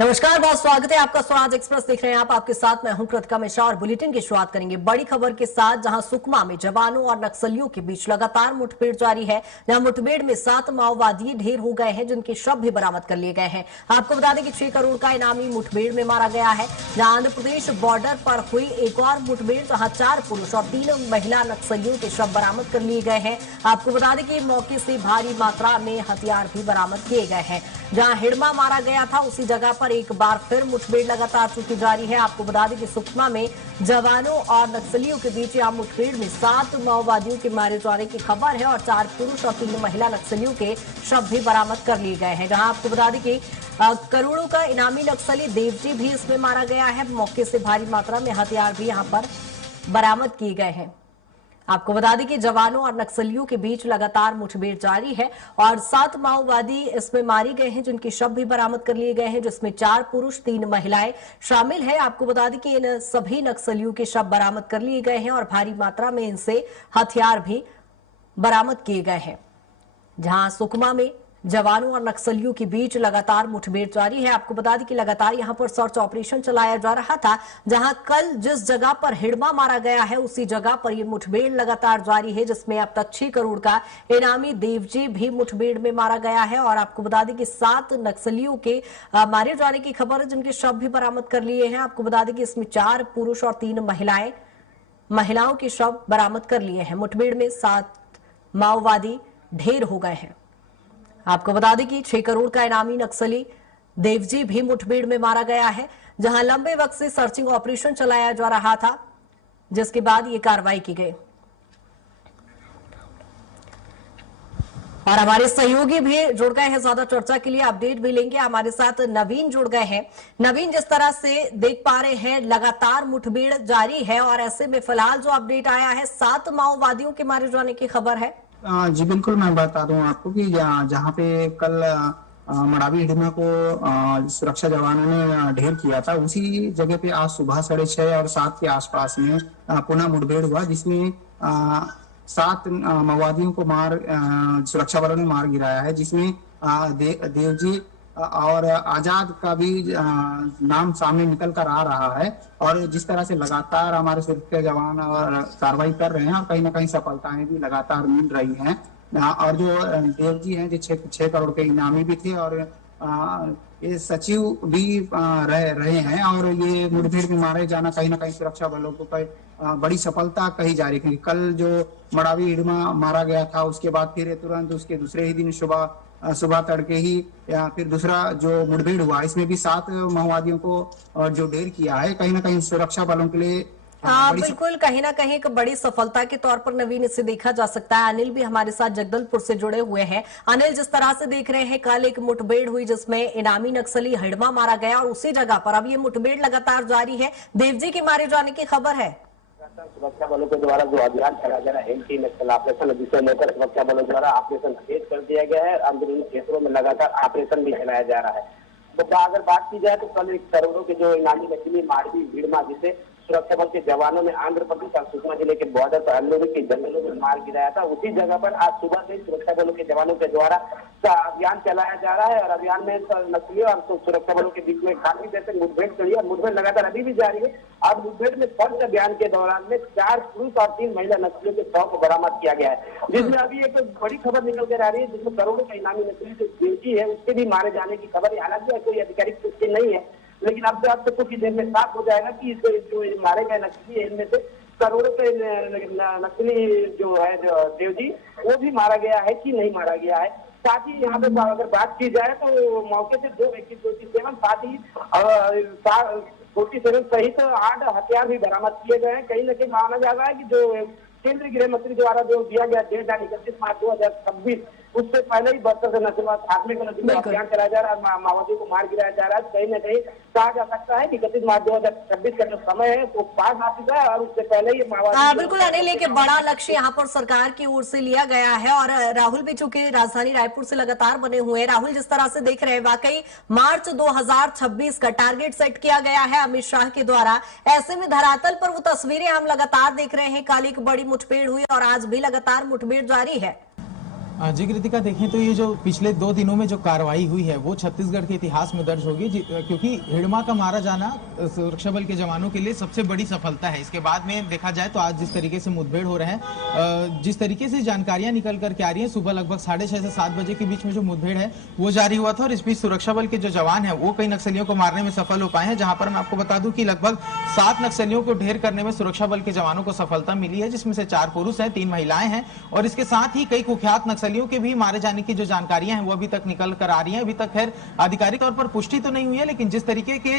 नमस्कार, बहुत स्वागत है आपका। स्वराज एक्सप्रेस देख रहे हैं आप। आपके साथ मैं हूं कृतिका मिश्रा और बुलेटिन की शुरुआत करेंगे बड़ी खबर के साथ, जहां सुकमा में जवानों और नक्सलियों के बीच लगातार मुठभेड़ जारी है। जहां मुठभेड़ में 7 माओवादी ढेर हो गए हैं, जिनके शव भी बरामद कर लिए गए हैं। आपको बता दें कि 6 करोड़ का इनामी मुठभेड़ में मारा गया है। जहां आंध्र प्रदेश बॉर्डर पर हुई एक और मुठभेड़, जहां 4 पुरुष और 3 महिला नक्सलियों के शव बरामद कर लिए गए हैं। आपको बता दें कि मौके से भारी मात्रा में हथियार भी बरामद किए गए हैं। जहां हिड़मा मारा गया था, उसी जगह पर एक बार फिर मुठभेड़ लगातार चूंकि जारी है। आपको बता दें कि सुकमा में जवानों और नक्सलियों के बीच यह मुठभेड़ में 7 माओवादियों के मारे जाने की खबर है और 4 पुरुष और 3 महिला नक्सलियों के शव भी बरामद कर लिए गए हैं। जहां आपको बता दें कि करोड़ों का इनामी नक्सली देवजी भी इसमें मारा गया है। मौके से भारी मात्रा में हथियार भी यहां पर बरामद किए गए हैं। आपको बता दें कि जवानों और नक्सलियों के बीच लगातार मुठभेड़ जारी है और 7 माओवादी इसमें मारे गए हैं, जिनके शव भी बरामद कर लिए गए हैं, जिसमें 4 पुरुष 3 महिलाएं शामिल है। आपको बता दें कि इन सभी नक्सलियों के शव बरामद कर लिए गए हैं और भारी मात्रा में इनसे हथियार भी बरामद किए गए हैं। जहां सुकमा में जवानों और नक्सलियों के बीच लगातार मुठभेड़ जारी है। आपको बता दें कि लगातार यहां पर सर्च ऑपरेशन चलाया जा रहा था। जहां कल जिस जगह पर हिड़मा मारा गया है, उसी जगह पर यह मुठभेड़ लगातार जारी है, जिसमें अब तक 6 करोड़ का इनामी देवजी भी मुठभेड़ में मारा गया है। और आपको बता दें कि 7 नक्सलियों के मारे जाने की खबर है, जिनके शव भी बरामद कर लिए हैं। आपको बता दें कि इसमें 4 पुरुष और 3 महिलाओं के शव बरामद कर लिए हैं। मुठभेड़ में 7 माओवादी ढेर हो गए हैं। आपको बता दें कि 6 करोड़ का इनामी नक्सली देवजी भी मुठभेड़ में मारा गया है। जहां लंबे वक्त से सर्चिंग ऑपरेशन चलाया जा रहा था, जिसके बाद ये कार्रवाई की गई। और हमारे सहयोगी भी जुड़ गए हैं ज्यादा चर्चा के लिए, अपडेट भी लेंगे। हमारे साथ नवीन जुड़ गए हैं। नवीन, जिस तरह से देख पा रहे हैं लगातार मुठभेड़ जारी है और ऐसे में फिलहाल जो अपडेट आया है, 7 माओवादियों के मारे जाने की खबर है। जी बिल्कुल, मैं बता दूं आपको कि जहाँ पे कल मड़ावी हिडमा को सुरक्षा जवानों ने ढेर किया था, उसी जगह पे आज सुबह 6:30 और 7 के आसपास में पुनः मुठभेड़ हुआ, जिसमें 7 माओवादियों को सुरक्षा बलों ने मार गिराया है, जिसमें देवजी और आजाद का भी नाम सामने निकल कर आ रहा है। और जिस तरह से लगातार हमारे सुरक्षा जवान और कार्रवाई कर रहे हैं और कहीं ना कहीं सफलताएं भी लगातार मिल रही हैं। और जो देवजी हैं, जो 6 करोड़ के इनामी भी थे और ये सचिव भी रहे हैं। और ये मुठभेड़ में मारे जाना कहीं ना कहीं सुरक्षा बलों को बड़ी सफलता कही जा रही है, क्योंकि कल जो मड़ावी हिडमा मारा गया था, उसके बाद फिर तुरंत उसके दूसरे ही दिन सुबह तड़के ही या फिर दूसरा जो मुठभेड़ हुआ, इसमें भी 7 माओवादियों को जो ढेर किया है, कहीं ना कहीं सुरक्षा बलों के लिए बिल्कुल कहीं ना कहीं एक बड़ी सफलता के तौर पर नवीन इसे देखा जा सकता है। अनिल भी हमारे साथ जगदलपुर से जुड़े हुए हैं। अनिल, जिस तरह से देख रहे हैं, कल एक मुठभेड़ हुई जिसमें इनामी नक्सली हिड़मा मारा गया और उसी जगह पर अब ये मुठभेड़ लगातार जारी है। देवजी के मारे जाने की खबर है। सुरक्षा बलों के द्वारा जो अभियान चलाया जा रहा है, एंटी नक्सल ऑपरेशन, जिसे लेकर सुरक्षा बलों द्वारा ऑपरेशन तेज कर दिया गया है। अंदरूनी क्षेत्रों में लगातार ऑपरेशन भी चलाया जा रहा है। तो अगर बात की जाए तो कल 1 करोड़ के जो इनामी नक्सली मारवी हिड़मा, जिसे सुरक्षा बल के जवानों ने आंध्र प्रदेश और सुकमा जिले के बॉर्डर पर अल्लूरी के जंगलों में मार गिराया था, उसी जगह पर आज सुबह से सुरक्षा बलों के जवानों के द्वारा अभियान चलाया जा रहा है। और अभियान में नक्सलियों और सुरक्षा बलों के बीच में काफी देर तक मुठभेड़ चली है। मुठभेड़ लगातार अभी भी जारी है। अब मुठभेड़ में सर्च अभियान के दौरान में 4 पुरुष और 3 महिला नक्सलियों के शव को बरामद किया गया है, जिसमें अभी एक बड़ी खबर निकल कर आ रही है, जिसमें करोड़ों का इनामी नक्सली जो देवजी है, उसके भी मारे जाने की खबर है। हालांकि कोई आधिकारिक पुष्टि नहीं है, लेकिन अब जो आपको कुछ ही देर में साफ हो जाएगा कि जो मारे गए नक्सली है, इनमें से करोड़ों के नक्सली जो है देवजी, वो भी मारा गया है कि नहीं मारा गया है। साथ ही यहाँ पे अगर बात की जाए तो मौके से 2 व्यक्ति 47, साथ ही 47 सहित 8 हथियार भी बरामद किए गए हैं। कहीं न कहीं माना जा रहा है कि जो केंद्रीय गृह मंत्री द्वारा जो दिया गया डेट 31 मार्च 2026, उससे पहले ही बस्तर से नक्सलवाद खात्मे का अभियान चलाया जा रहा है, माओवादियों को मार गिराया जा रहा है। कहीं न कहीं कहा जा सकता है कि 31 मार्च 2026 का जो समय है वो पास आ चुका है और उससे पहले ही माओवादी बिल्कुल अनिल, एक बड़ा लक्ष्य यहाँ पर सरकार की ओर से लिया गया है। और राहुल भी चूंकि राजधानी रायपुर से लगातार बने हुए हैं, राहुल जिस तरह से देख रहे हैं, वाकई मार्च 2026 का टारगेट सेट किया गया है अमित शाह के द्वारा। ऐसे में धरातल पर वो तस्वीरें हम लगातार देख रहे हैं। कल एक बड़ी मुठभेड़ हुई और आज भी लगातार मुठभेड़ जारी है। जी कृतिका, देखें तो ये जो पिछले 2 दिनों में जो कार्रवाई हुई है वो छत्तीसगढ़ के इतिहास में दर्ज होगी, क्योंकि हिड़मा का मारा जाना सुरक्षा बल के जवानों के लिए सबसे बड़ी सफलता है। इसके बाद में देखा जाए तो आज जिस तरीके से मुठभेड़ हो रहे हैं, जिस तरीके से जानकारियां निकल करके आ रही हैं, सुबह लगभग 6:30 से 7 बजे के बीच में जो मुठभेड़ है वो जारी हुआ था और इस बीच सुरक्षा बल के जो जवान है वो कई नक्सलियों को मारने में सफल हो पाए हैं। जहां पर मैं आपको बता दूं कि लगभग 7 नक्सलियों को ढेर करने में सुरक्षा बल के जवानों को सफलता मिली है, जिसमें से 4 पुरुष हैं, 3 महिलाएं हैं और इसके साथ ही कई कुख्यात नक्सलियों के भी मारे जाने की जो जानकारियां हैं वो अभी तक निकल कर आ रही हैं। अभी तक खैर आधिकारिक तौर पर पुष्टि तो नहीं हुई है, लेकिन जिस तरीके के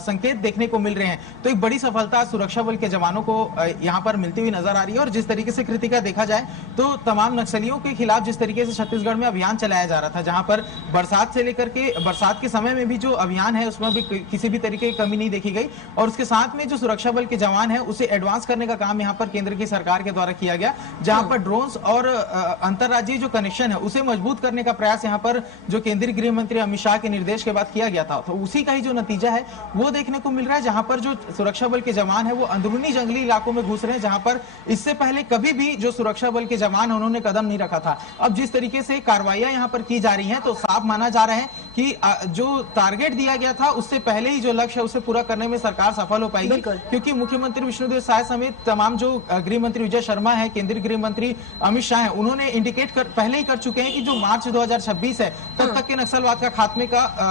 संकेत देखने को मिल रहे हैं तो एक बड़ी सफलता सुरक्षा बल के जवानों को यहां पर मिलती हुई नजर आ रही है। और जिस तरीके से कृतिका देखा जाए तो तमाम नक्सलियों के खिलाफ जिस तरीके से छत्तीसगढ़ में अभियान चलाया जा रहा था, जहां पर बरसात से लेकर के बरसात के समय में भी जो अभियान है उसमें भी किसी भी तरीके की कमी नहीं देखी गई और उसके साथ में जो सुरक्षा बल के जवान है उसे एडवांस करने का काम यहां पर केंद्र की सरकार के द्वारा किया गया, जहां पर ड्रोन्स और अंतरराज्यीय जो कनेक्शन है उसे मजबूत करने का प्रयास यहां पर जो केंद्रीय गृह मंत्री अमित शाह के निर्देश के बाद किया गया था। तो उसी का ही जो नतीजा है वो देखने को मिल रहा है, जहां पर जो सुरक्षा बल के जवान है वो अंदरूनी जंगली इलाकों में घुस रहे हैं, जहां पर इससे पहले कभी भी जो सुरक्षा बल के जवान है उन्होंने कदम नहीं रखा था। अब जिस तरीके से कार्रवाइयां यहां पर की जा रही हैं तो साफ माना जा रहा है कि जो टारगेट दिया गया था उससे पहले ही जो लक्ष्य है उसे पूरा करने में सरकार सफल हो पाएगी, क्योंकि मुख्यमंत्री विष्णुदेव साय समेत तमाम जो गृह मंत्री विजय शर्मा है, केंद्रीय गृह मंत्री अमित शाह है, उन्होंने इंडिकेट पहले ही कर चुके हैं कि जो मार्च 2026 है तब तक के नक्सलवाद का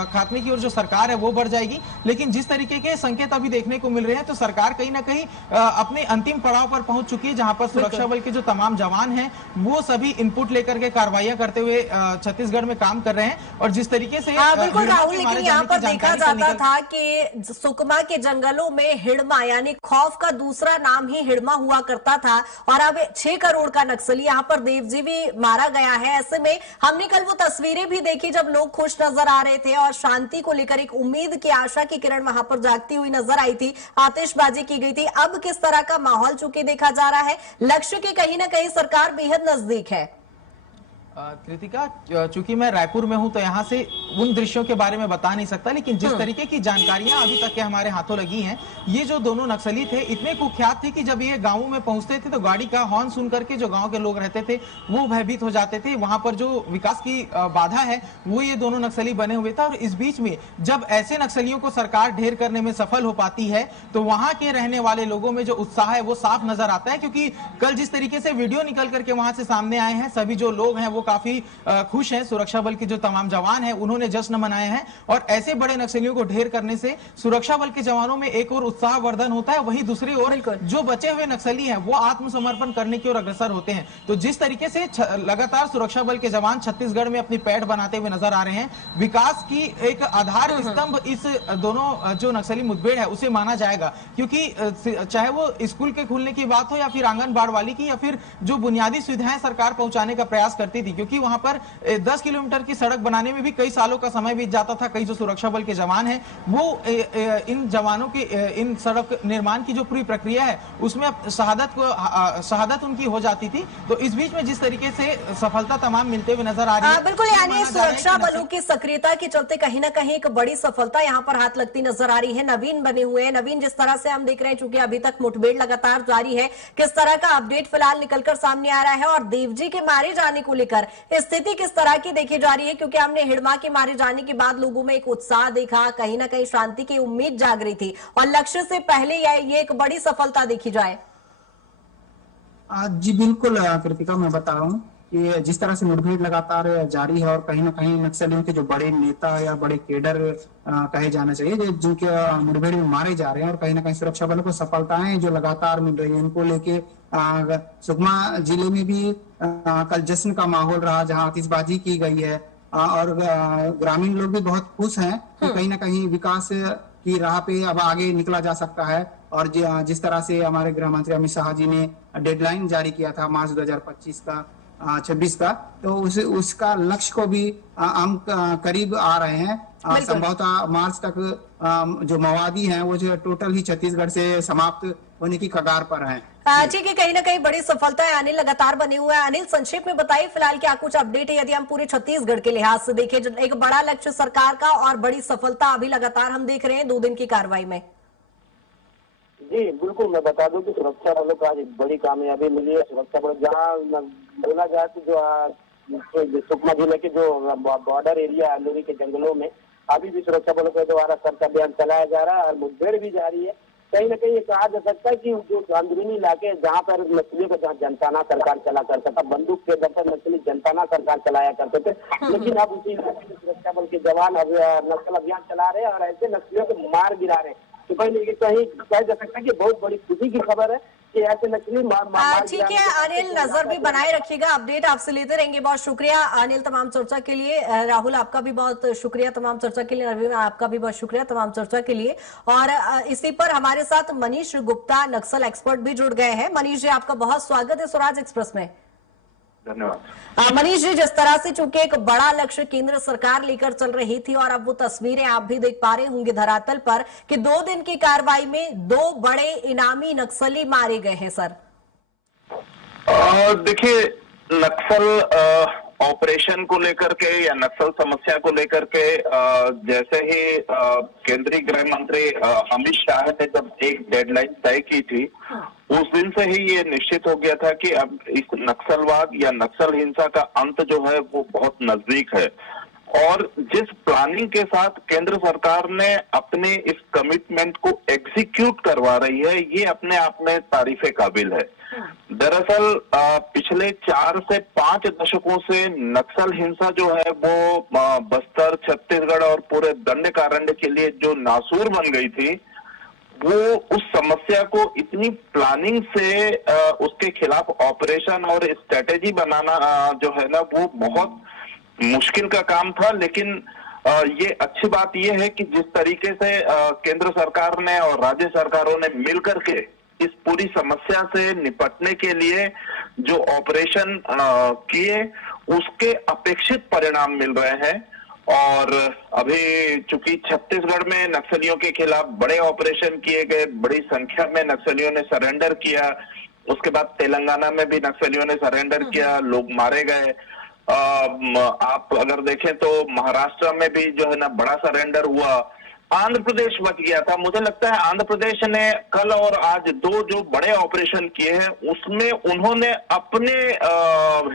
खात्मे की ओर जो सरकार है वो बढ़ जाएगी। लेकिन जिस तरीके के संकेत अभी देखने को मिल रहे हैं तो सरकार कहीं ना कहीं अपने अंतिम पड़ाव पर पहुंच चुकी है, जहां पर सुरक्षा बल के जो तमाम जवान हैं वो सभी इनपुट लेकर के कार्रवाइयां करते हुए छत्तीसगढ़ में काम कर रहे हैं। और जिस तरीके से बिल्कुल राहुल, लेकिन यहाँ पर देखा जाता था कि सुकमा के जंगलों में हिड़मा यानी खौफ का दूसरा नाम ही हिड़मा हुआ करता था और अब 6 करोड़ का नक्सली यहाँ पर देवजी भी मारा गया है। ऐसे में हमने कल वो तस्वीरें भी देखी जब लोग खुश नजर आ रहे थे और शांति को लेकर एक उम्मीद की आशा की किरण वहां पर जागती हुई नजर आई थी, आतिशबाजी की गई थी। अब किस तरह का माहौल चूंकि देखा जा रहा है, लक्ष्य के कहीं ना कहीं सरकार बेहद नजदीक है। कृतिका, चूंकि मैं रायपुर में हूं तो यहां से उन दृश्यों के बारे में बता नहीं सकता, लेकिन जिस तरीके की जानकारियां अभी तक के हमारे हाथों लगी हैं, ये जो दोनों नक्सली थे इतने कुख्यात थे कि जब ये गांवों में पहुंचते थे तो गाड़ी का हॉर्न सुन करके जो गांव के लोग रहते थे वो भयभीत हो जाते थे। वहां पर जो विकास की बाधा है वो ये दोनों नक्सली बने हुए थे और इस बीच में जब ऐसे नक्सलियों को सरकार ढेर करने में सफल हो पाती है तो वहां के रहने वाले लोगों में जो उत्साह है वो साफ नजर आता है, क्योंकि कल जिस तरीके से वीडियो निकल करके वहां से सामने आए हैं, सभी जो लोग हैं वो काफी खुश हैं। सुरक्षा बल के जो तमाम जवान हैं उन्होंने जश्न मनाए हैं और ऐसे बड़े नक्सलियों को ढेर करने से सुरक्षा बल के जवानों में एक और उत्साह वर्धन होता है, वहीं दूसरी ओर जो बचे हुए नक्सली हैं वो आत्मसमर्पण करने की ओर अग्रसर होते हैं। तो जिस तरीके से लगातार सुरक्षा बल के जवान छत्तीसगढ़ में अपनी पैठ बनाते हुए नजर आ रहे हैं, विकास की एक आधार स्तंभ इस दोनों जो नक्सली मुठभेड़ है उसे माना जाएगा, क्योंकि चाहे वो स्कूल के खुलने की बात हो या फिर आंगनबाड़ी की या फिर जो बुनियादी सुविधाएं सरकार पहुंचाने का प्रयास करती थी, क्योंकि वहां पर 10 किलोमीटर की सड़क बनाने में भी कई सालों का समय बीत जाता था। कई जो सुरक्षा बल के जवान हैं वो इन जवानों की इन सड़क निर्माण की जो पूरी प्रक्रिया है उसमें शहादत उनकी हो जाती थी। तो इस बीच में जिस तरीके से सफलता तमाम मिलते हुए नजर आ रही है, बिल्कुल, यानी सुरक्षा बलों की सक्रियता के चलते कहीं ना कहीं एक बड़ी सफलता यहाँ पर हाथ लगती नजर आ रही है। नवीन बने हुए हैं, नवीन जिस तरह से हम देख रहे हैं चूंकि अभी तक मुठभेड़ लगातार जारी है, किस तरह का अपडेट फिलहाल निकलकर सामने आ रहा है और देवजी के मारे जाने को लेकर स्थिति किस तरह की देखी जा रही है, क्योंकि हमने हिड़मा के मारे जाने के बाद लोगों में एक उत्साह देखा, कहीं ना कहीं शांति की उम्मीद जाग रही थी और लक्ष्य से पहले ये एक बड़ी सफलता देखी जाए। जी बिल्कुल कृतिका, मैं बता रहा हूँ कि जिस तरह से मुठभेड़ लगातार जारी है और कहीं ना कहीं नक्सलियों के जो बड़े नेता या बड़े केडर कहे जाना चाहिए जिनके मुठभेड़ में मारे जा रहे हैं और कहीं ना कहीं सुरक्षा बलों को सफलताएं जो लगातार मिल रही है, इनको लेके सुकमा जिले में भी कल जश्न का माहौल रहा, जहां आतिशबाजी की गई है और ग्रामीण लोग भी बहुत खुश हैं कि कहीं ना कहीं विकास की राह पे अब आगे निकला जा सकता है। और जिस तरह से हमारे गृह मंत्री अमित शाह जी ने डेडलाइन जारी किया था मार्च 2025 का 26 का, तो उसका लक्ष्य को भी हम करीब आ रहे हैं। संभवतः मार्च तक जो माओवादी हैं वो जो टोटल ही छत्तीसगढ़ से समाप्त होने की कगार पर हैं। ठीक है, कहीं ना कहीं बड़ी सफलता है। अनिल लगातार बने हुए हैं। अनिल, संक्षेप में बताइए फिलहाल क्या कुछ अपडेट है यदि हम पूरे छत्तीसगढ़ के लिहाज से देखें, एक बड़ा लक्ष्य सरकार का और बड़ी सफलता अभी लगातार हम देख रहे हैं 2 दिन की कार्रवाई में। जी बिल्कुल, मैं बता दूं कि सुरक्षा बलों का आज एक बड़ी कामयाबी मिली है। सुरक्षा बल जहाँ बोला जाए तो जो सुकमा जिले के जो बॉर्डर एरिया अल्लूरी के जंगलों में अभी भी सुरक्षा बलों के द्वारा सर्च अभियान चलाया जा रहा है और मुठभेड़ भी जारी है। कहीं न कहीं ये कहा जा सकता है कि जो अंदरूनी इलाके जहाँ पर नक्सलियों का जहाँ जनताना सरकार चला करता था, बंदूक के दम पर नक्सली जनताना सरकार चलाया करते थे, लेकिन अब उसी इलाके में सुरक्षा बल के जवान अब नक्सल अभियान चला रहे हैं और ऐसे नक्सलियों को मार गिरा रहे हैं। तो कहीं कहा जा सकता है कि बहुत बड़ी खुशी की खबर है कि ऐसे नक्सली मार ठीक है अनिल, नजर भी बनाए रखिएगा, अपडेट आपसे लेते रहेंगे। बहुत शुक्रिया अनिल तमाम चर्चा के लिए। राहुल आपका भी बहुत शुक्रिया तमाम चर्चा के लिए। नरवीन आपका भी बहुत शुक्रिया तमाम चर्चा के लिए। और इसी पर हमारे साथ मनीष गुप्ता नक्सल एक्सपर्ट भी जुड़ गए हैं। मनीष जी आपका बहुत स्वागत है स्वराज एक्सप्रेस में। धन्यवाद। मनीष जी, जिस तरह से चूंकि एक बड़ा लक्ष्य केंद्र सरकार लेकर चल रही थी और अब वो तस्वीरें आप भी देख पा रहे होंगे धरातल पर कि 2 दिन की कार्रवाई में 2 बड़े इनामी नक्सली मारे गए हैं सर। देखिए, नक्सल ऑपरेशन को लेकर के या नक्सल समस्या को लेकर के जैसे ही केंद्रीय गृह मंत्री अमित शाह ने जब एक डेडलाइन तय की थी, उस दिन से ही ये निश्चित हो गया था कि अब इस नक्सलवाद या नक्सल हिंसा का अंत जो है वो बहुत नजदीक है। और जिस प्लानिंग के साथ केंद्र सरकार ने अपने इस कमिटमेंट को एग्जीक्यूट करवा रही है, ये अपने आप में तारीफे काबिल है। दरअसल पिछले 4 से 5 दशकों से नक्सल हिंसा जो है वो बस्तर, छत्तीसगढ़ और पूरे दंडकारण्य के लिए जो नासूर बन गई थी, वो उस समस्या को इतनी प्लानिंग से उसके खिलाफ ऑपरेशन और स्ट्रेटेजी बनाना जो है ना, वो बहुत मुश्किल का काम था। लेकिन ये अच्छी बात ये है कि जिस तरीके से केंद्र सरकार ने और राज्य सरकारों ने मिलकर के इस पूरी समस्या से निपटने के लिए जो ऑपरेशन किए, उसके अपेक्षित परिणाम मिल रहे हैं। और अभी चूंकि छत्तीसगढ़ में नक्सलियों के खिलाफ बड़े ऑपरेशन किए गए, बड़ी संख्या में नक्सलियों ने सरेंडर किया, उसके बाद तेलंगाना में भी नक्सलियों ने सरेंडर किया, लोग मारे गए। आप अगर देखें तो महाराष्ट्र में भी जो है ना बड़ा सरेंडर हुआ। आंध्र प्रदेश बच गया था। मुझे लगता है आंध्र प्रदेश ने कल और आज 2 जो बड़े ऑपरेशन किए हैं, उसमें उन्होंने अपने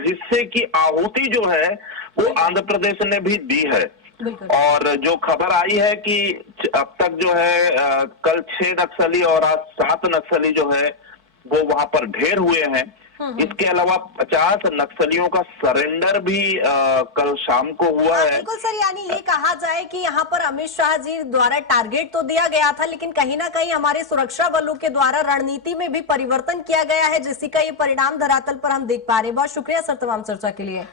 हिस्से की आहुति जो है वो आंध्र प्रदेश ने भी दी है। और जो खबर आई है कि अब तक जो है कल 6 नक्सली और आज 7 नक्सली जो है वो वहां पर ढेर हुए हैं। इसके अलावा 50 नक्सलियों का सरेंडर भी कल शाम को हुआ है। बिल्कुल सर, यानी ये कहा जाए कि यहाँ पर अमित शाह जी द्वारा टारगेट तो दिया गया था, लेकिन कहीं ना कहीं हमारे सुरक्षा बलों के द्वारा रणनीति में भी परिवर्तन किया गया है, जिसका ये परिणाम धरातल पर हम देख पा रहे हैं। बहुत शुक्रिया सर तमाम चर्चा के लिए।